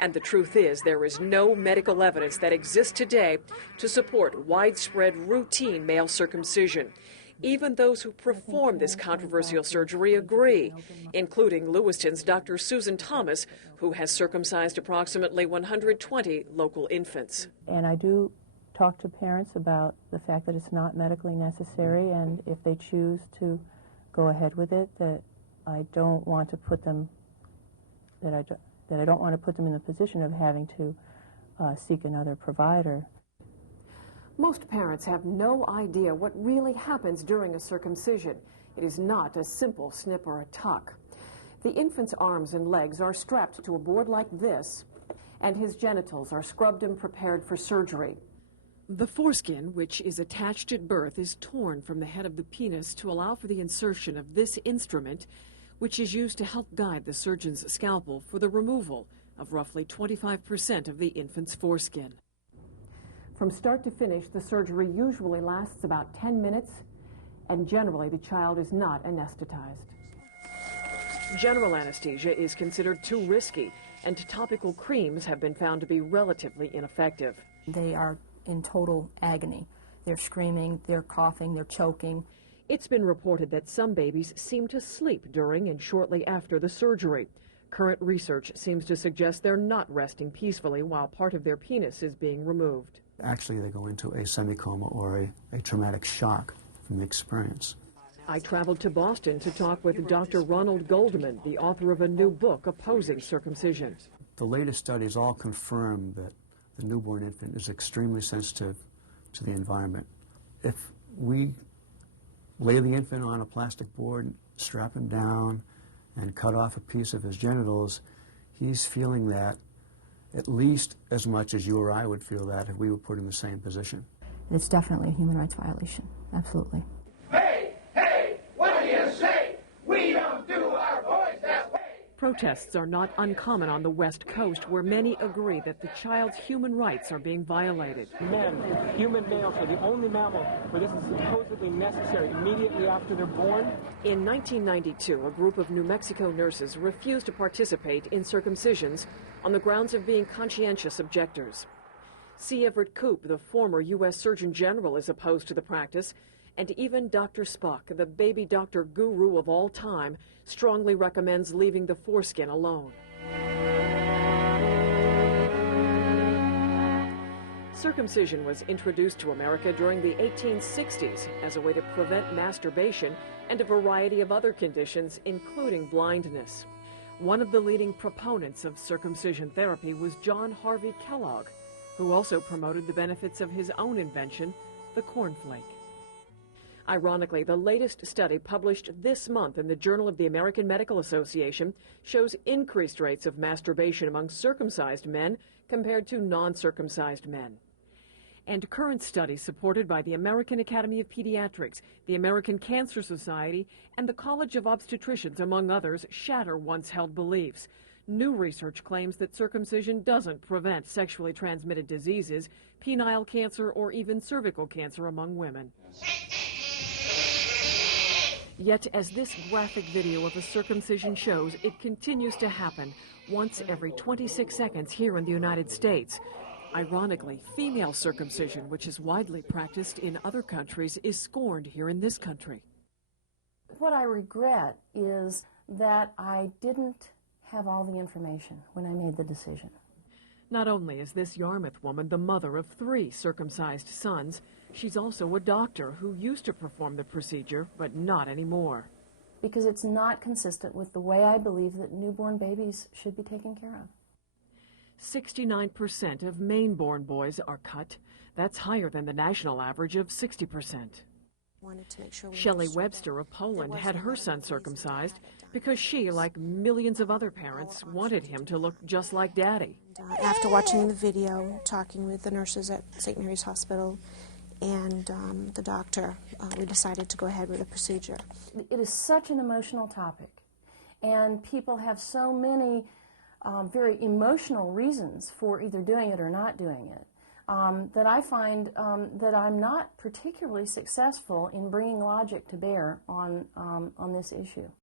And the truth is, there is no medical evidence that exists today to support widespread routine male circumcision. Even those who perform this controversial surgery agree, including Lewiston's Dr. Susan Thomas, who has circumcised approximately 120 local infants. And I do talk to parents about the fact that it's not medically necessary, and if they choose to go ahead with it, that I don't want to put them in the position of having to seek another provider. Most parents have no idea what really happens during a circumcision. It is not a simple snip or a tuck. The infant's arms and legs are strapped to a board like this, and his genitals are scrubbed and prepared for surgery. The foreskin, which is attached at birth, is torn from the head of the penis to allow for the insertion of this instrument, which is used to help guide the surgeon's scalpel for the removal of roughly 25% of the infant's foreskin. From start to finish, the surgery usually lasts about 10 minutes, and generally the child is not anesthetized. General anesthesia is considered too risky, and topical creams have been found to be relatively ineffective. They are in total agony. They're screaming, they're coughing, they're choking. It's been reported that some babies seem to sleep during and shortly after the surgery. Current research seems to suggest they're not resting peacefully while part of their penis is being removed. Actually, they go into a semi-coma or a traumatic shock from the experience. I traveled to Boston to talk with Dr. Ronald Goldman, the author of a new book opposing circumcision. The latest studies all confirm that the newborn infant is extremely sensitive to the environment. If we lay the infant on a plastic board, strap him down, and cut off a piece of his genitals, he's feeling that at least as much as you or I would feel that if we were put in the same position. It's definitely a human rights violation, absolutely. Hey, hey, what do you say? We don't do our boys that way. Protests are not uncommon on the West Coast, where many agree that the child's human rights are being violated. Men, human males, are the only mammal where this is supposedly necessary immediately after they're born. In 1992, a group of New Mexico nurses refused to participate in circumcisions on the grounds of being conscientious objectors. C. Everett Koop, the former U.S. Surgeon General, is opposed to the practice, and even Dr. Spock, the baby doctor guru of all time, strongly recommends leaving the foreskin alone. Circumcision was introduced to America during the 1860s as a way to prevent masturbation and a variety of other conditions, including blindness. One of the leading proponents of circumcision therapy was John Harvey Kellogg, who also promoted the benefits of his own invention, the cornflake. Ironically, the latest study published this month in the Journal of the American Medical Association shows increased rates of masturbation among circumcised men compared to non-circumcised men. And current studies supported by the American Academy of Pediatrics, the American Cancer Society, and the College of Obstetricians, among others, shatter once-held beliefs. New research claims that circumcision doesn't prevent sexually transmitted diseases, penile cancer, or even cervical cancer among women. Yet, as this graphic video of a circumcision shows, it continues to happen once every 26 seconds here in the United States. Ironically, female circumcision, which is widely practiced in other countries, is scorned here in this country. What I regret is that I didn't have all the information when I made the decision. Not only is this Yarmouth woman the mother of 3 circumcised sons, she's also a doctor who used to perform the procedure, but not anymore. Because it's not consistent with the way I believe that newborn babies should be taken care of. 69% of Maine-born boys are cut. That's higher than the national average of 60%. Shelley Webster of Poland had her son circumcised because she, like millions of other parents, wanted him to look just like Daddy. After watching the video, talking with the nurses at St. Mary's Hospital and the doctor, we decided to go ahead with the procedure. It is such an emotional topic, and people have so many very emotional reasons for either doing it or not doing it. That I find that I'm not particularly successful in bringing logic to bear on this issue.